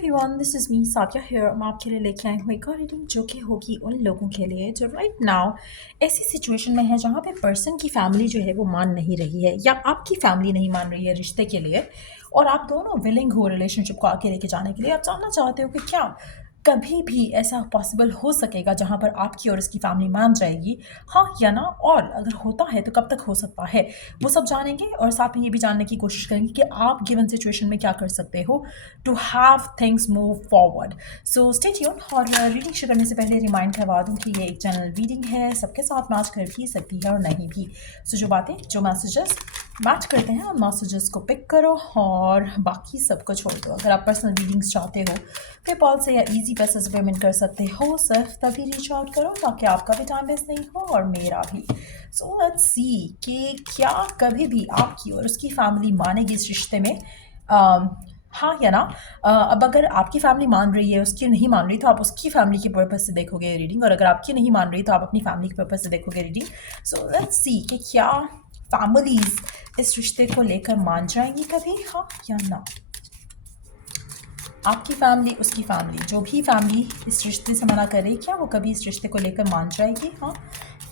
Everyone, this is me Saikia here. मैं आपके लिए लेके आई हूँ एक और रीडिंग जो कि होगी उन लोगों के लिए जो राइट नाउ ऐसी सिचुएशन में है जहाँ पे पर्सन की फैमिली जो है वो मान नहीं रही है या आपकी फैमिली नहीं मान रही है रिश्ते के लिए, और आप दोनों विलिंग हो रिलेशनशिप को आगे लेके जाने के लिए। आप जानना चाहते हो कि क्या कभी भी ऐसा पॉसिबल हो सकेगा जहाँ पर आपकी और उसकी फैमिली मान जाएगी, हाँ या ना, और अगर होता है तो कब तक हो सकता है, वो सब जानेंगे। और साथ में ये भी जानने की कोशिश करेंगे कि आप गिवन सिचुएशन में क्या कर सकते हो to have things move forward. So stay tune. और रीडिंग शुरू करने से पहले रिमाइंड करवा दूँ कि ये एक जनरल रीडिंग है, सबके साथ मैच कर भी सकती है और नहीं भी। सो जो बातें जो मैसेजेस मैच करते हैं उन मैसेजेस को पिक करो और बाकी सबको छोड़ दो। अगर आप पर्सनल रीडिंग्स चाहते हो पेपॉल से या इजी पैसे से पेमेंट कर सकते हो, सिर्फ तभी रीच आउट करो ताकि आपका भी टाइम वेस्ट नहीं हो और मेरा भी। सो लेट्स सी कि क्या कभी भी आपकी और उसकी फैमिली मानेगी इस रिश्ते में, हाँ या ना। अब अगर आपकी फैमिली मान रही है, उसकी नहीं मान रही, तो आप उसकी फैमिली के पर्पज़ से देखोगे रीडिंग, और अगर आपकी नहीं मान रही तो आप अपनी फैमिली के पर्पज़ से देखोगे रीडिंग। सो लेट्स सी कि क्या फैमिलीज इस रिश्ते को लेकर मान जाएंगी कभी, हाँ या ना। आपकी फैमिली, उसकी फैमिली, जो भी फैमिली इस रिश्ते से मना करे, क्या वो कभी इस रिश्ते को लेकर मान जाएगी, हाँ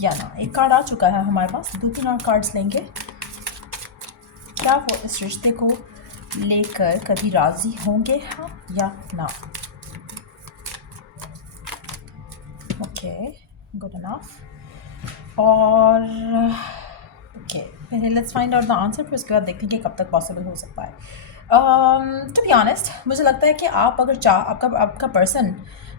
या ना। एक कार्ड आ चुका है हमारे पास, 2-3 और कार्ड्स लेंगे। क्या वो इस रिश्ते को लेकर कभी राजी होंगे, हाँ या ना। Okay, good enough. और ओके, पहले let's find out the answer, फिर उसके बाद देखेंगे कब तक पॉसिबल हो सकता है। टू बी ऑनेस्ट, मुझे लगता है कि आप अगर आपका पर्सन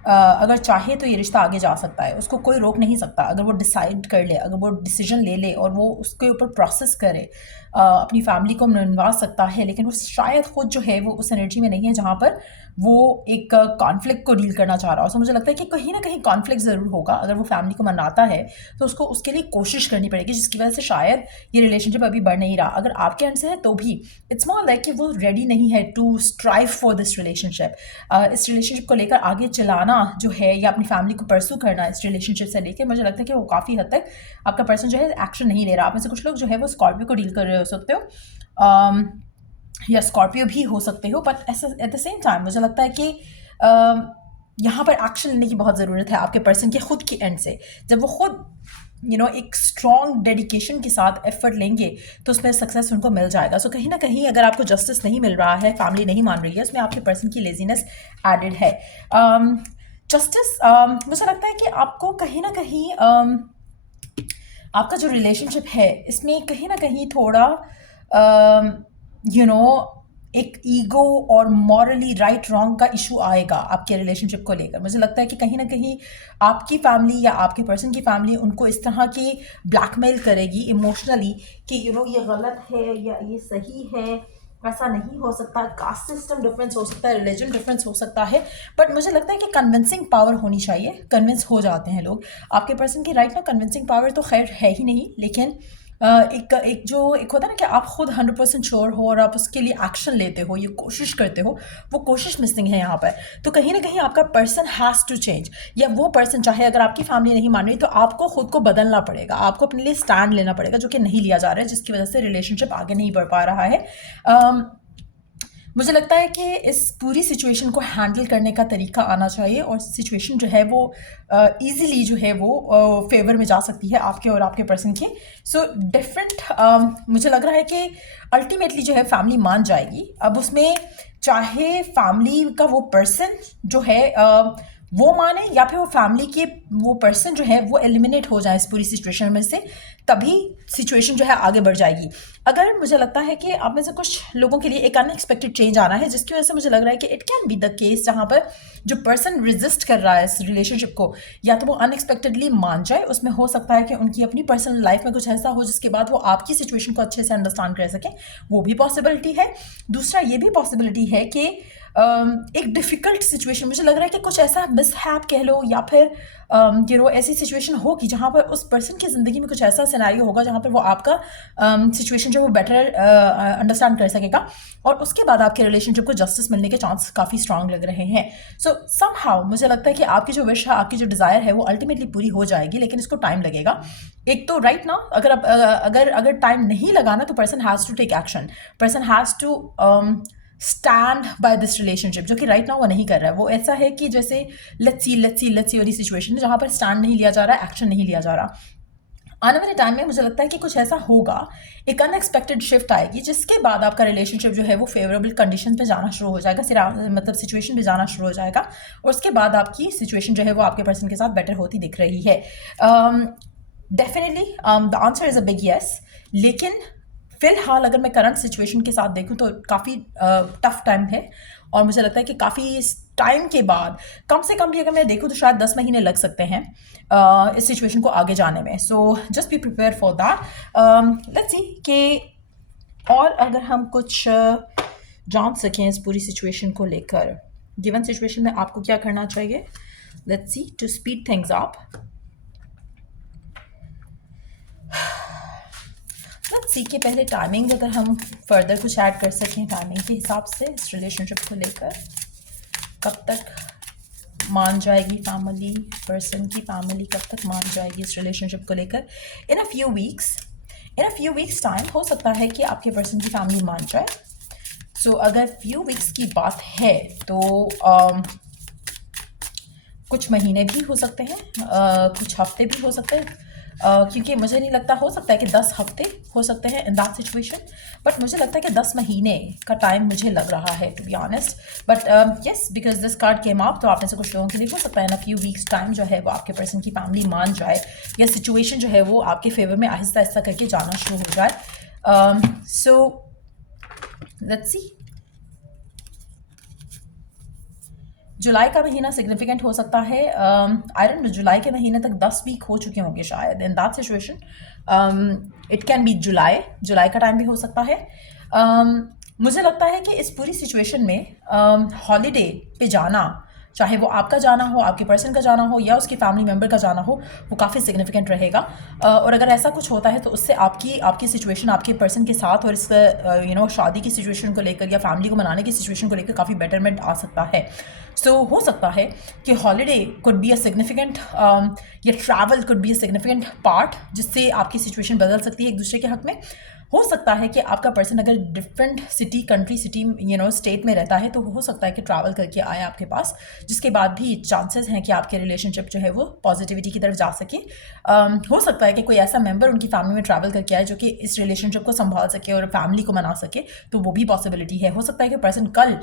अगर चाहे तो ये रिश्ता आगे जा सकता है, उसको कोई रोक नहीं सकता। अगर वो डिसाइड कर ले, अगर वो डिसीजन ले ले और वो उसके ऊपर प्रोसेस करे, अपनी फैमिली को मनवा सकता है, लेकिन वो शायद खुद जो है वो उस एनर्जी में नहीं है जहाँ पर वो एक कॉन्फ्लिक्ट को डील करना चाह रहा हो। तो मुझे लगता है कि कहीं ना कहीं कॉन्फ्लिक्ट ज़रूर होगा। अगर वो फैमिली को मनाता है तो उसको उसके लिए कोशिश करनी पड़ेगी, जिसकी वजह से शायद ये रिलेशनशिप अभी बढ़ नहीं रहा। अगर आपके एंड से है तो भी इट्स मोर लाइक कि वो रेडी नहीं है to strive for this relationship. इस रिलेशनशिप को लेकर आगे चलाना जो है या अपनी फैमिली को परसू करना इस रिलेशनशिप से लेकर, मुझे लगता है कि वो काफ़ी हद तक आपका पर्सन जो है एक्शन नहीं ले रहा। आप में से कुछ लोग जो है वो स्कॉर्पियो को डील कर रहे हो सकते हो, या स्कॉर्पियो भी हो सकते हो, but at the same time मुझे लगता है कि यहाँ पर एक्शन लेने की बहुत ज़रूरत है आपके पर्सन के खुद की एंड से। जब वो खुद एक स्ट्रॉन्ग डेडिकेशन के साथ एफर्ट लेंगे तो उसमें सक्सेस उनको मिल जाएगा। सो कहीं ना कहीं अगर आपको जस्टिस नहीं मिल रहा है, फैमिली नहीं मान रही है, उसमें आपके पर्सन की लेजीनेस एडेड है। जस्टिस मुझे लगता है कि आपको कहीं ना कहीं आपका जो रिलेशनशिप है इसमें कहीं ना कहीं थोड़ा एक ईगो और मॉरली राइट रॉन्ग का इशू आएगा आपके रिलेशनशिप को लेकर। मुझे लगता है कि कहीं ना कहीं आपकी फैमिली या आपके पर्सन की फैमिली उनको इस तरह के ब्लैकमेल करेगी इमोशनली कि ये गलत है या ये सही है, ऐसा नहीं हो सकता, कास्ट सिस्टम डिफरेंस हो सकता है, रिलीजन डिफरेंस हो सकता है। बट मुझे लगता है कि कन्विंसिंग पावर होनी चाहिए। कन्विंस हो जाते हैं लोग आपके पर्सन की, राइट ना। कन्विंसिंग पावर तो खैर है ही नहीं, लेकिन एक होता है ना कि आप खुद 100% श्योर हो और आप उसके लिए एक्शन लेते हो, ये कोशिश करते हो, वो कोशिश मिसिंग है यहाँ पर। तो कहीं ना कहीं आपका पर्सन हैज़ टू चेंज, या वो पर्सन चाहे, अगर आपकी फैमिली नहीं मान रही तो आपको खुद को बदलना पड़ेगा, आपको अपने लिए स्टैंड लेना पड़ेगा, जो कि नहीं लिया जा रहा है, जिसकी वजह से रिलेशनशिप आगे नहीं बढ़ पा रहा है। मुझे लगता है कि इस पूरी सिचुएशन को हैंडल करने का तरीका आना चाहिए और सिचुएशन जो है वो इजीली जो है वो फेवर में जा सकती है आपके और आपके पर्सन के। सो डिफरेंट मुझे लग रहा है कि अल्टीमेटली जो है फैमिली मान जाएगी। अब उसमें चाहे फैमिली का वो पर्सन जो है वो माने या फिर वो फैमिली के वो पर्सन जो है वो एलिमिनेट हो जाए इस पूरी सिचुएशन में से, तभी सिचुएशन जो है आगे बढ़ जाएगी। अगर मुझे लगता है कि आप में से कुछ लोगों के लिए एक अनएक्सपेक्टेड चेंज आना है, जिसकी वजह से मुझे लग रहा है कि it can be the case जहाँ पर जो पर्सन रेजिस्ट कर रहा है इस रिलेशनशिप को, या तो वो अनएक्सपेक्टेडली मान जाए। उसमें हो सकता है कि उनकी अपनी पर्सनल लाइफ में कुछ ऐसा हो जिसके बाद वो आपकी सिचुएशन को अच्छे से अंडरस्टैंड कर सकें, वो भी पॉसिबिलिटी है। दूसरा ये भी पॉसिबिलिटी है कि एक डिफ़िकल्ट सिचुएशन, मुझे लग रहा है कि कुछ ऐसा मिसहैप कह लो या फिर ऐसी सिचुएशन होगी जहाँ पर उस पर्सन की ज़िंदगी में कुछ ऐसा सिनेरियो होगा जहाँ पर वो आपका सिचुएशन जो वो बेटर अंडरस्टैंड कर सकेगा, और उसके बाद आपके रिलेशनशिप को जस्टिस मिलने के चांस काफ़ी स्ट्रांग लग रहे हैं। सो समहाउ मुझे लगता है कि आपकी जो विश है, आपकी जो डिज़ायर है, वो अल्टीमेटली पूरी हो जाएगी, लेकिन इसको टाइम लगेगा। एक तो राइट ना, अगर टाइम नहीं लगाना तो person has to take action, person has to stand by this relationship, जो कि राइट नाउ वो नहीं कर रहा है। वो ऐसा है कि जैसे लेट्स सी वाली सिचुएशन है जहाँ पर स्टैंड नहीं लिया जा रहा, एक्शन नहीं लिया जा रहा। आने वाले टाइम में मुझे लगता है कि कुछ ऐसा होगा, एक अनएक्सपेक्टेड शिफ्ट आएगी जिसके बाद आपका रिलेशनशिप जो है वो फेवरेबल कंडीशन पे जाना शुरू हो जाएगा, मतलब सिचुएशन पे जाना शुरू हो जाएगा, और उसके बाद आपकी सिचुएशन जो है वो आपके पर्सन के साथ बेटर होती दिख रही है। Definitely the answer is a big yes, लेकिन फ़िलहाल अगर मैं करंट सिचुएशन के साथ देखूं तो काफ़ी टफ टाइम है, और मुझे लगता है कि काफ़ी टाइम के बाद, कम से कम भी अगर मैं देखूं तो शायद 10 महीने लग सकते हैं इस सिचुएशन को आगे जाने में। So just be prepare for that. Let's see कि और अगर हम कुछ जान सकें इस पूरी सिचुएशन को लेकर, गिवन सिचुएशन में आपको क्या करना चाहिए। Let's see to speed things up. Let's see के पहले टाइमिंग अगर हम फर्दर कुछ ऐड कर सकें टाइमिंग के हिसाब से इस रिलेशनशिप को लेकर, कब तक मान जाएगी फैमिली, पर्सन की फैमिली कब तक मान जाएगी इस रिलेशनशिप को लेकर। इन अ फ्यू वीक्स टाइम हो सकता है कि आपके पर्सन की फैमिली मान जाए। सो अगर फ्यू वीक्स की बात है तो कुछ महीने भी हो सकते हैं, कुछ हफ्ते भी हो सकते हैं, क्योंकि मुझे नहीं लगता, हो सकता है कि 10 हफ्ते हो सकते हैं इन दैट सिचुएशन, बट मुझे लगता है कि 10 महीने का टाइम मुझे लग रहा है to be honest. But yes, because this card came up, तो आप में से कुछ लोगों के लिए हो सकता है इन अ फ्यू वीक्स टाइम जो है वो आपके पर्सन की फैमिली मान जाए, या सिचुएशन जो है वो आपके फेवर में आहिस्ता आहिस्ता करके जाना शुरू हो जाए। सो लेट्स सी, जुलाई का महीना सिग्निफिकेंट हो सकता है। आई डोंट नो, जुलाई के महीने तक 10 वीक हो चुके होंगे शायद in that situation. It can be जुलाई का टाइम भी हो सकता है। मुझे लगता है कि इस पूरी सिचुएशन में हॉलीडे पे जाना, चाहे वो आपका जाना हो, आपके पर्सन का जाना हो, या उसकी फैमिली मेम्बर का जाना हो, वो काफ़ी सिग्निफिकेंट रहेगा। और अगर ऐसा कुछ होता है तो उससे आपकी सिचुएशन आपके पर्सन के साथ और इस शादी की सिचुएशन को लेकर या फैमिली को मनाने की सिचुएशन को लेकर काफ़ी बेटरमेंट आ सकता है। सो हो सकता है कि holiday could be a significant, या travel could be a significant part, जिससे आपकी सिचुएशन बदल सकती है एक दूसरे के हक में। हो सकता है कि आपका पर्सन अगर डिफरेंट सिटी स्टेट में रहता है तो हो सकता है कि ट्रैवल करके आए आपके पास, जिसके बाद भी चांसेस हैं कि आपके रिलेशनशिप जो है वो पॉजिटिविटी की तरफ जा सके। हो सकता है कि कोई ऐसा मेंबर उनकी फैमिली में ट्रैवल करके आए जो कि इस रिलेशनशिप को संभाल सके और फैमिली को मना सके, तो वो भी पॉसिबिलिटी है। हो सकता है कि पर्सन कल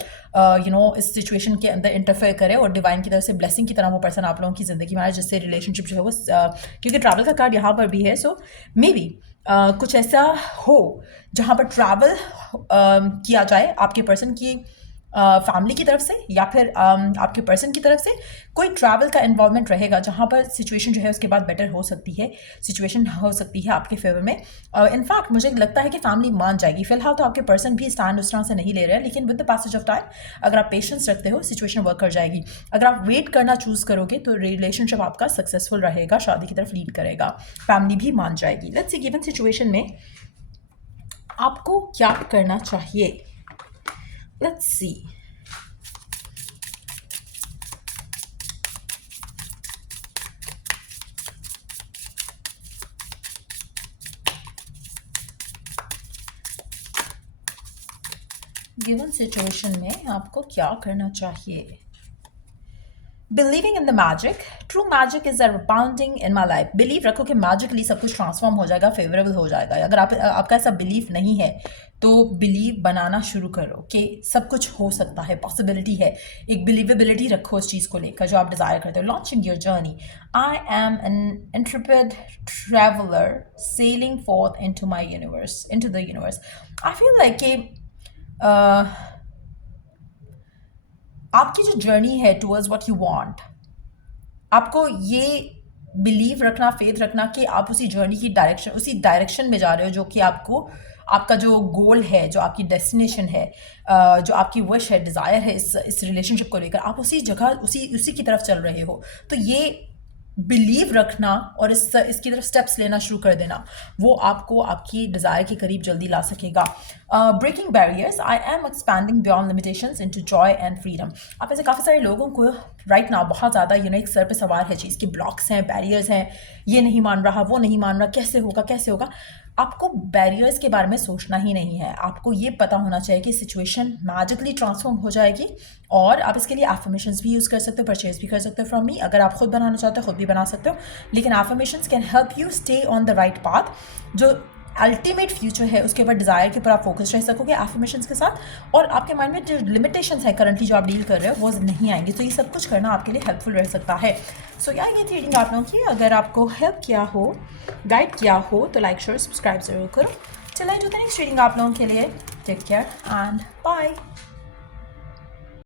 इस सिचुएशन के अंदर इंटरफेयर करे और डिवाइन की तरफ से ब्लेसिंग की तरह वो पर्सन आप लोगों की ज़िंदगी में आए, जिससे रिलेशनशिप जो है वो क्योंकि ट्रैवल का कार्ड यहाँ पर भी है, सो मे बी कुछ ऐसा हो जहाँ पर ट्रैवल किया जाए आपके पर्सन की फैमिली की तरफ से, या फिर आपके पर्सन की तरफ से कोई ट्रैवल का इन्वॉल्वमेंट रहेगा जहाँ पर सिचुएशन जो है उसके बाद बेटर हो सकती है, सिचुएशन हो सकती है आपके फेवर में। इनफैक्ट मुझे लगता है कि फैमिली मान जाएगी। फिलहाल तो आपके पर्सन भी स्टैंड उस तरह से नहीं ले रहे हैं, लेकिन with the passage of time अगर आप पेशेंस रखते हो सिचुएशन वर्क कर जाएगी। अगर आप वेट करना चूज़ करोगे तो रिलेशनशिप आपका सक्सेसफुल रहेगा, शादी की तरफ लीड करेगा, फैमिली भी मान जाएगी। लेट्स सी गिवन सिचुएशन में आपको क्या करना चाहिए। Let's see. गिवन सिचुएशन में आपको क्या करना चाहिए। Believing in the magic, true magic is abounding in my life. Believe रखो कि मैजिकली सब कुछ ट्रांसफॉर्म हो जाएगा, फेवरेबल हो जाएगा। अगर आपका ऐसा बिलीव नहीं है तो बिलीव बनाना शुरू करो कि सब कुछ हो सकता है, पॉसिबिलिटी है। एक बिलीवेबिलिटी रखो उस चीज़ को लेकर जो आप डिज़ायर करते हो। Launching your journey, I am an intrepid traveller sailing forth into my universe, into the universe. I feel like कि आपकी जो जर्नी है टूवर्ड्स व्हाट यू वांट, आपको ये बिलीव रखना, फेथ रखना कि आप उसी जर्नी की उसी डायरेक्शन में जा रहे हो जो कि आपका जो गोल है, जो आपकी डेस्टिनेशन है, जो आपकी विश है, डिज़ायर है इस रिलेशनशिप को लेकर, आप उसी जगह उसी की तरफ चल रहे हो। तो ये बिलीव रखना और इसकी तरफ स्टेप्स लेना शुरू कर देना, वो आपको आपकी डिज़ायर के करीब जल्दी ला सकेगा। Breaking barriers, I am expanding beyond limitations into joy and freedom. आप ऐसे काफ़ी सारे लोगों को राइट नाउ बहुत ज़्यादा एक सर पे सवार है चीज़ के, ब्लॉक्स हैं, बैरियर्स हैं, ये नहीं मान रहा, वो नहीं मान रहा, कैसे होगा। आपको बैरियर्स के बारे में सोचना ही नहीं है। आपको ये पता होना चाहिए कि सिचुएशन मैजिकली ट्रांसफॉर्म हो जाएगी, और आप इसके लिए एफर्मेशंस भी यूज़ कर सकते हो, परचेज भी कर सकते हो फ्रॉम मी। अगर आप खुद बनाना चाहते हो खुद भी बना सकते हो, लेकिन affirmations can help you stay on the right path. जो अल्टीमेट फ्यूचर है उसके ऊपर, डिज़ायर के ऊपर आप फोकस रह सकोगे एफर्मेशंस के साथ, और आपके माइंड में जो लिमिटेशंस है करंटली जो आप डील कर रहे हो वो नहीं आएंगे। तो ये सब कुछ करना आपके लिए हेल्पफुल रह सकता है। सो यार, ये थी रीडिंग आप लोगों की। अगर आपको हेल्प किया हो, गाइड किया हो, तो लाइक शेयर सब्सक्राइब जरूर करो। चलिए जो नेक्स्ट रीडिंग आप लोगों के लिए। Take care and bye.